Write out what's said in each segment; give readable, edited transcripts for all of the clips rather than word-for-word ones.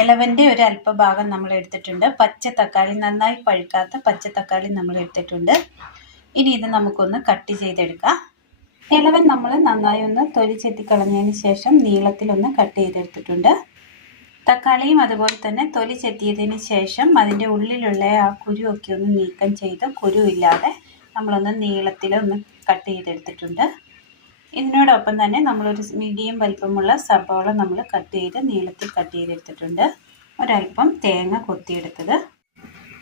ഇളവൻ്റെ ഒരു അല്പഭാഗം നമ്മൾ എടുത്തിട്ടുണ്ട്. പച്ച തക്കാളി, നന്നായി പഴുക്കാത്ത പച്ച തക്കാളി നമ്മൾ എടുത്തിട്ടുണ്ട്. ഇനി ഇത് നമുക്കൊന്ന് കട്ട് ചെയ്തെടുക്കാം. ഇളവൻ നമ്മൾ നന്നായി ഒന്ന് തൊലി ചെത്തിക്കളഞ്ഞതിന് ശേഷം നീളത്തിലൊന്ന് കട്ട് ചെയ്തെടുത്തിട്ടുണ്ട്. തക്കാളിയും അതുപോലെ തന്നെ തൊലി ചെത്തിയതിന് ശേഷം അതിൻ്റെ ഉള്ളിലുള്ള ആ കുരുവൊക്കെ ഒന്ന് നീക്കം ചെയ്ത് കുരുവില്ലാതെ നമ്മളൊന്ന് നീളത്തിലൊന്ന് കട്ട് ചെയ്തെടുത്തിട്ടുണ്ട്. ഇതിനോടൊപ്പം തന്നെ നമ്മളൊരു മീഡിയം വലിപ്പമുള്ള സബോള നമ്മൾ കട്ട് ചെയ്ത് നീളത്തിൽ കട്ട് ചെയ്തെടുത്തിട്ടുണ്ട്. ഒരല്പം തേങ്ങ കൊത്തിയെടുത്തത്.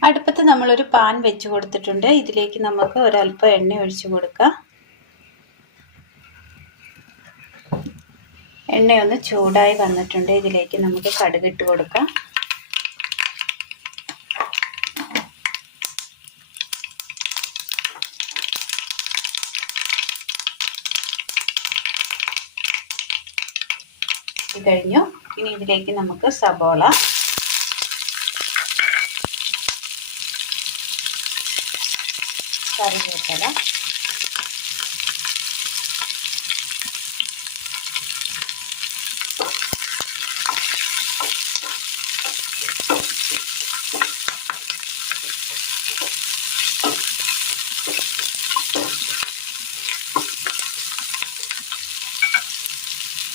അടുപ്പത്ത് നമ്മളൊരു പാൻ വെച്ച് കൊടുത്തിട്ടുണ്ട്. ഇതിലേക്ക് നമുക്ക് ഒരല്പം എണ്ണ ഒഴിച്ച് കൊടുക്കാം. എണ്ണയൊന്ന് ചൂടായി വന്നിട്ടുണ്ട്. ഇതിലേക്ക് നമുക്ക് കടുക് ഇട്ട് കൊടുക്കാം. ഇത് കഴിഞ്ഞു. ഇനി ഇതിലേക്ക് നമുക്ക് സബോള, കറിവേപ്പില,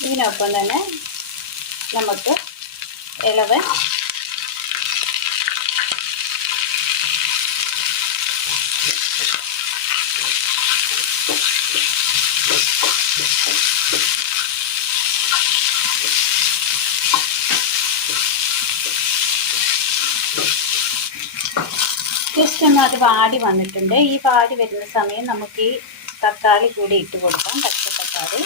ഇതിനൊപ്പം തന്നെ നമുക്ക് ഇളവൻ ജസ്റ്റ് ഒന്ന് അത് വാടി വന്നിട്ടുണ്ട്. ഈ വാടി വരുന്ന സമയം നമുക്ക് ഈ തക്കാളി കൂടി ഇട്ട് കൊടുക്കാം. പച്ച തക്കാളി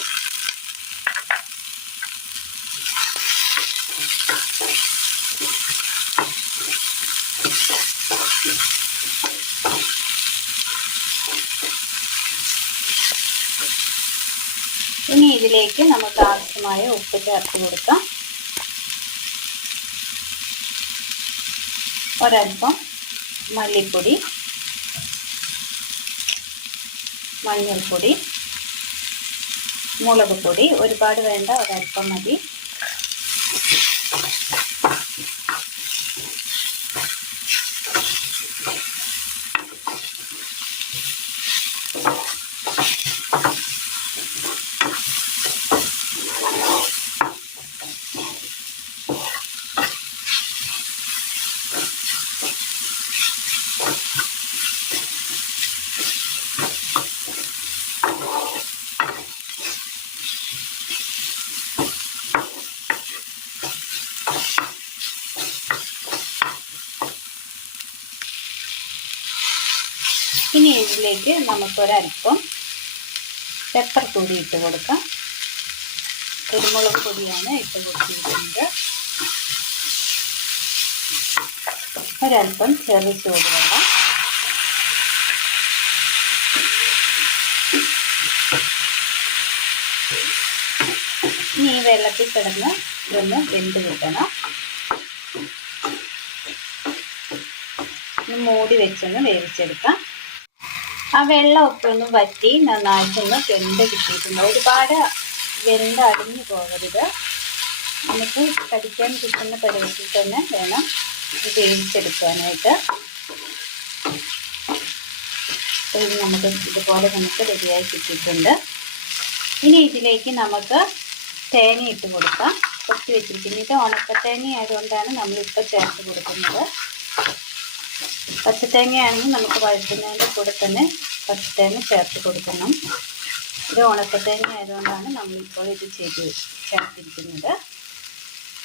ഇനി ഇതിലേക്ക് നമുക്ക് ആവശ്യമായ ഉപ്പ് ചേർത്ത് കൊടുക്കാം. ഒരൽപ്പം മല്ലിപ്പൊടി, മഞ്ഞൾപ്പൊടി, മുളക് പൊടി ഒരുപാട് വേണ്ട, ഒരൽപ്പം മതി. ഇനി ഇതിലേക്ക് നമുക്കൊരൽപ്പം പെപ്പർ പൊടി ഇട്ട് കൊടുക്കാം. കുരുമുളക് പൊടിയാണ് ഇട്ട് കൊടുത്തിരിക്കുന്നത്. ഒരൽപ്പം ചെറു ചൂടുവെള്ളം, ഇനി ഈ വെള്ളത്തിൽ കിടന്ന് ഇതൊന്ന് വെന്ത് കിട്ടണം. മൂടി വെച്ചൊന്ന് വേവിച്ചെടുക്കാം. ആ വെള്ളമൊക്കെ ഒന്ന് വറ്റി നന്നായിട്ടൊന്ന് വെന്ത് കിട്ടിയിട്ടുണ്ട്. ഒരുപാട് വെന്ത് അടിഞ്ഞു പോകരുത്. നമുക്ക് കടിക്കാൻ കിട്ടുന്ന പരുവത്തിൽ തന്നെ വേണം ഇത് വേവിച്ചെടുക്കാനായിട്ട്. ഇത് നമുക്ക് ഇതുപോലെ നമുക്ക് റെഡിയായി കിട്ടിയിട്ടുണ്ട്. ഇനി ഇതിലേക്ക് നമുക്ക് തേങ്ങ ഇട്ട് കൊടുക്കാം. കൊത്തി വെച്ചിരിക്കുന്നത് ഇത് ഉണക്കത്തേങ്ങ ആയതുകൊണ്ടാണ് നമ്മളിപ്പോൾ ചേർത്ത് കൊടുക്കുന്നത്. പച്ചത്തേങ്ങയാണെങ്കിൽ നമുക്ക് വഴറ്റുന്നതിൻ്റെ കൂടെ തന്നെ പച്ചത്തേങ്ങ ചേർത്ത് കൊടുക്കണം. ഇത് ഉണക്കത്തേങ്ങ ആയതുകൊണ്ടാണ് നമ്മളിപ്പോൾ ഇത് ചേർത്തിരിക്കുന്നത്.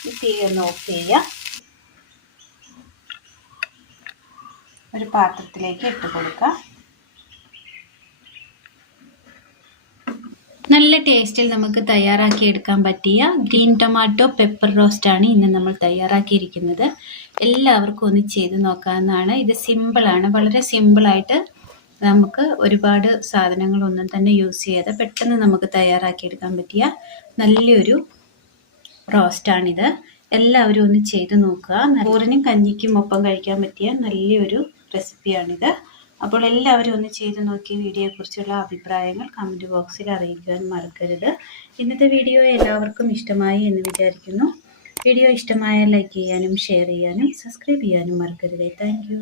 ഈ തീ ഒന്ന് ഓഫ് ചെയ്യുക. ഒരു പാത്രത്തിലേക്ക് ഇട്ട് കൊടുക്കുക. നല്ല ടേസ്റ്റിൽ നമുക്ക് തയ്യാറാക്കിയെടുക്കാൻ പറ്റിയ ഗ്രീൻ ടൊമാറ്റോ പെപ്പർ റോസ്റ്റാണ് ഇന്ന് നമ്മൾ തയ്യാറാക്കിയിരിക്കുന്നത്. എല്ലാവർക്കും ഒന്ന് ചെയ്ത് നോക്കാവുന്നതാണ്. ഇത് സിമ്പിളാണ്, വളരെ സിമ്പിളായിട്ട് നമുക്ക് ഒരുപാട് സാധനങ്ങളൊന്നും തന്നെ യൂസ് ചെയ്യാതെ പെട്ടെന്ന് നമുക്ക് തയ്യാറാക്കിയെടുക്കാൻ പറ്റിയ നല്ലൊരു റോസ്റ്റാണിത്. എല്ലാവരും ഒന്ന് ചെയ്ത് നോക്കുക. ചോറിനും കഞ്ഞിക്കും ഒപ്പം കഴിക്കാൻ പറ്റിയ നല്ലൊരു റെസിപ്പിയാണിത്. അപ്പോൾ എല്ലാവരും ഒന്ന് ചെയ്ത് നോക്കി വീഡിയോയെക്കുറിച്ചുള്ള അഭിപ്രായങ്ങൾ കമൻറ്റ് ബോക്സിൽ അറിയിക്കാൻ മറക്കരുത്. ഇന്നത്തെ വീഡിയോ എല്ലാവർക്കും ഇഷ്ടമായി എന്ന് വിചാരിക്കുന്നു. വീഡിയോ ഇഷ്ടമായാൽ ലൈക്ക് ചെയ്യാനും ഷെയർ ചെയ്യാനും സബ്സ്ക്രൈബ് ചെയ്യാനും മറക്കരുത്. താങ്ക്